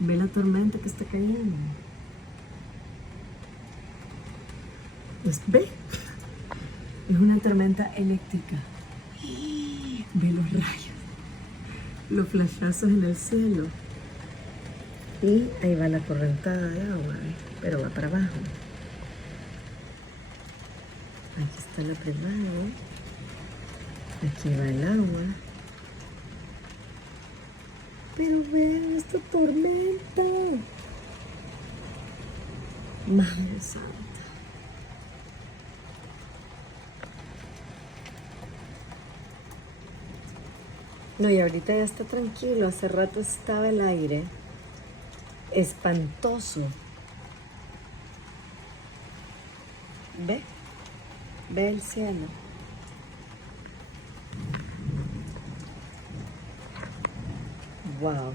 Ve la tormenta que está cayendo. ¿Ve? Es una tormenta eléctrica. Ve los rayos, los flashazos en el cielo. Y ahí va la correntada de agua, pero va para abajo. Aquí está la privada. Aquí va el agua. Pero vean esta tormenta. Madre santa. No, y ahorita ya está tranquilo. Hace rato estaba el aire espantoso. ¿Ve? Ve el cielo. Wow.